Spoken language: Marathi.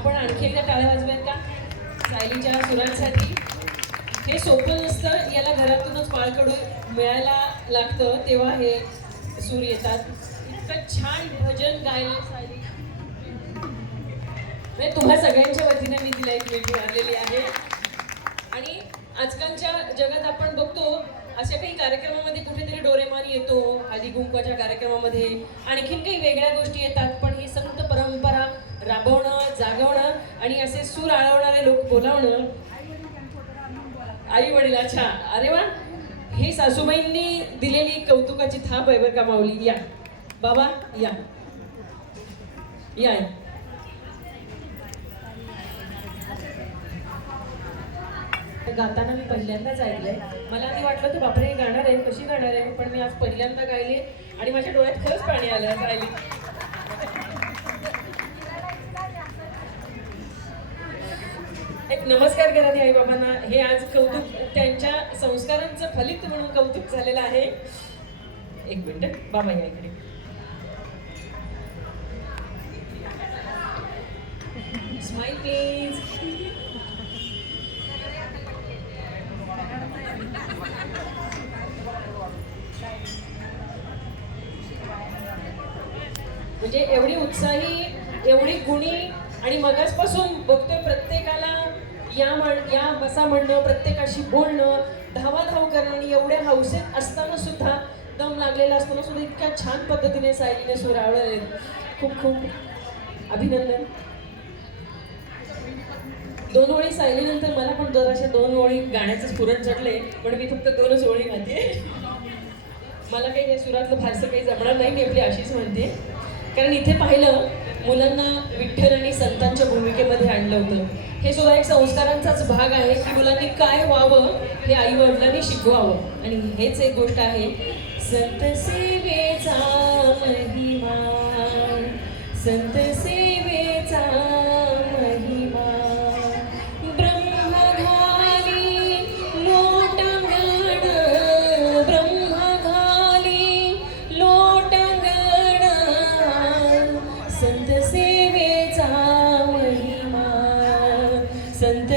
आपण आणखी एकदा टाळ्या वाजवायत का सायलीच्या सुरांसाठी? हे सोपं नसतं, याला घरातूनच पाळकडून मिळायला लागतं तेव्हा हे सूर येतात. इतकं छान भजन गायलं सायली, म्हणजे तुम्हा सगळ्यांच्या वतीने मी तिला एक भेट मारलेली आहे. आणि आजकालच्या जगात आपण बघतो अशा काही कार्यक्रमामध्ये कुठेतरी डोरेमॉन येतो, हळदी कुंकवाच्या कार्यक्रमामध्ये आणखीन काही वेगळ्या गोष्टी येतात, पण ही संत परंपरा राबवणं, जागवणं आणि असे सूर आळवणारे लोक बोलावणं. आई वडील, अच्छा, अरे वा, हे सासूबाईंनी दिलेली कौतुकाची थाप आहे बरं का माऊली. या बाबा, या या. गाताना मी पहिल्यांदाच ऐकलंय. मला आधी वाटलं तर बापरे गाणार आहे, कशी गाणार आहे, पण मी आज पहिल्यांदा गायले आणि माझ्या डोळ्यात खरंच पाणी आलं गायली. एक नमस्कार करा आई बाबांना. हे आज कौतुक त्यांच्या संस्कारांचं फलित म्हणून कौतुक झालेलं आहे. एक मिनिट बाबा या इकडे. Smile please. म्हणजे एवढी उत्साही, एवढी गुणी आणि मगासपासून बघतोय प्रत्येकाला या बसा म्हणणं, प्रत्येकाशी बोलणं, धावाधाव करणं आणि एवढ्या हौसेत असताना सुद्धा, दम लागलेला असताना सुद्धा इतक्या छान पद्धतीने सायलीने सूर आळवले. खूप खूप अभिनंदन. 2 ओळी सायलीनंतर मला पण दर अशा 2 ओळी गाण्याचं स्फुरण चढले, पण मी फक्त 2च ओळी म्हणते. मला काही या सुरातलं फारसं काही जमणार नाही, मी आपली अशीच म्हणते. कारण इथे पाहिलं, मुलांना विठ्ठल आणि संतांच्या भूमिकेमध्ये आणलं होतं. हे सुद्धा एक संस्कारांचाच भाग आहे की मुलांनी काय व्हावं हे आई वडिलांनी शिकवावं. आणि हेच एक गोष्ट आहे, संत सेवेचा महिमा, संत सेवेचा महिमा. ब्रह्म घाली लोटांगण, ब्रह्म घाली लोटांगण, संत सेवेचा महिमा, संत